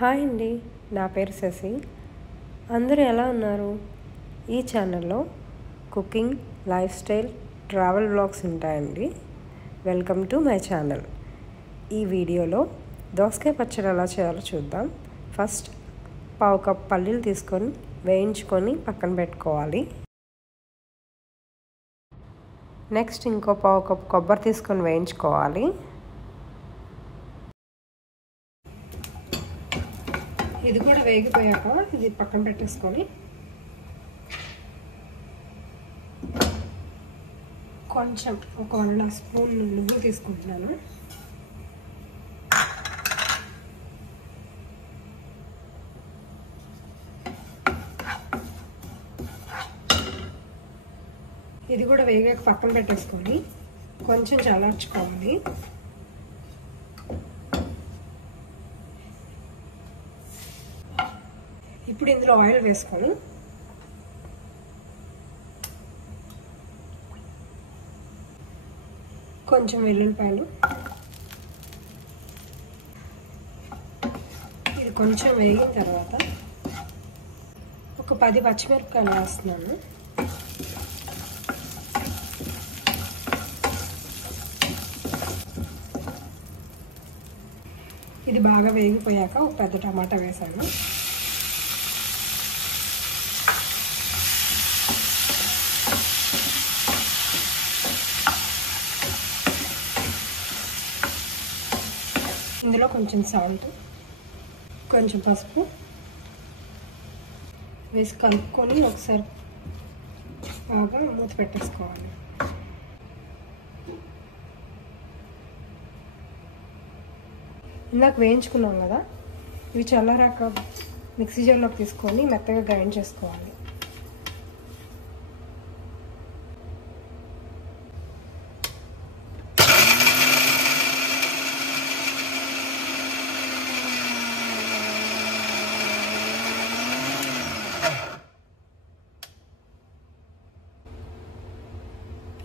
Hi అండి, నా పేరు శశి. అందరూ ఎలా ఉన్నారు? ఈ ఛానల్లో cooking, lifestyle, travel vlogs ఉంటాయండి. Welcome to my channel. ఈ వీడియోలో దోసకాయ పచ్చడి ఎలా చేయాలో చూద్దాం. ఫస్ట్ పావు కప్ పల్లీలు తీసుకొని వేయించుకొని పక్కన పెట్టుకోవాలి. నెక్స్ట్ ఇంకో పావు కప్ కొబ్బరి తీసుకొని వేయించుకోవాలి. ఇది కూడా వేగిపోయాక ఇది పక్కన పెట్టేసుకొని కొంచెం ఒక 1.5 స్పూన్ నువ్వులు తీసుకుంటున్నాను. ఇది కూడా వేగాక పక్కన పెట్టేసుకొని కొంచెం చల్లార్చుకోవాలి. ఇప్పుడు ఇందులో ఆయిల్ వేసుకొని కొంచెం వెల్లుల్లిపాయలు, ఇది కొంచెం వేగిన తర్వాత ఒక 10 పచ్చిమిరపకాయలు వేస్తున్నాను. ఇది బాగా వేగిపోయాక ఒక పెద్ద టమాటా వేసాను. ఇందులో కొంచెం సాల్ట్, కొంచెం పసుపు వేసి కలుపుకొని ఒకసారి బాగా మూత పెట్టేసుకోవాలి. ఇందాక వేయించుకున్నాం కదా, ఇవి చల్లారాక మిక్సీ జార్లోకి తీసుకొని మెత్తగా గ్రైండ్ చేసుకోవాలి.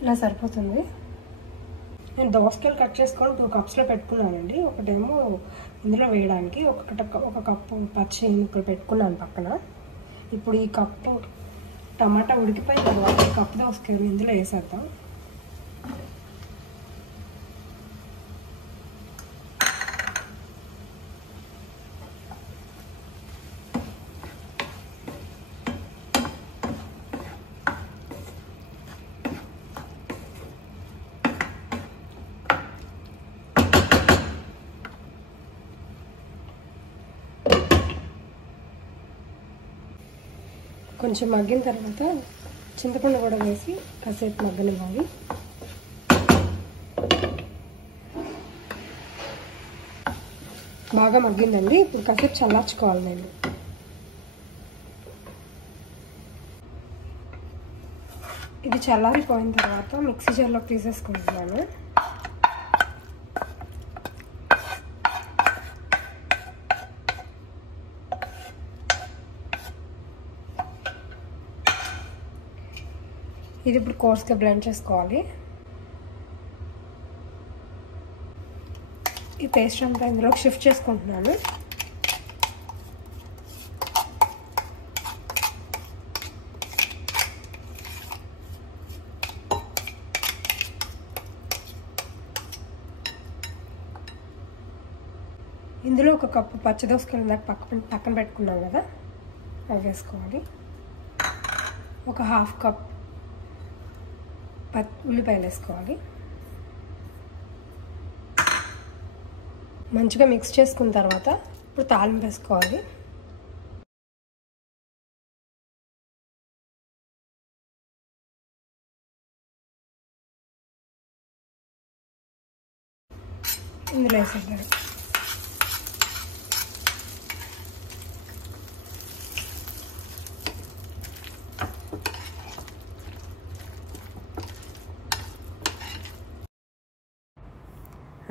ఇలా సరిపోతుంది. నేను దోసకాయలు కట్ చేసుకొని 2 కప్స్లో పెట్టుకున్నానండి. ఒకటేమో ఇందులో వేయడానికి, ఒక కప్పు పచ్చి ముక్కలు పెట్టుకున్నాను పక్కన. ఇప్పుడు ఈ కప్పు టమాటా ఉడికిపోయిన తర్వాత ఈ కప్పు దోసకాయలు ఇందులో వేసేద్దాం. కొంచెం మగ్గిన తర్వాత చింతపండు కూడా వేసి కాసేపు మగ్గనివ్వాలి. బాగా మగ్గిందండి. ఇప్పుడు కాసేపు చల్లార్చుకోవాలి. నేను ఇది చల్లారిపోయిన తర్వాత మిక్సీ జార్లోకి తీసేసుకుంటున్నాను. ఇది ఇప్పుడు కోర్స్గా బ్లెండ్ చేసుకోవాలి. ఈ పేస్ట్ అంతా ఇందులోకి షిఫ్ట్ చేసుకుంటున్నాను. ఇందులో ఒక కప్పు పచ్చి దోసకాయలు దాకా పక్కన పెట్టుకున్నాం కదా, అవి వేసుకోవాలి. ఒక 1/2 కప్ ఉల్లిపాయలు వేసుకోవాలి. మంచిగా మిక్స్ చేసుకున్న తర్వాత ఇప్పుడు తాలింపు వేసుకోవాలి. ఇందులో వేసేద్దాం.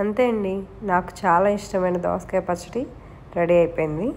అంతే అండి, నాకు చాలా ఇష్టమైన దోసకాయ పచ్చడి రెడీ అయిపోయింది.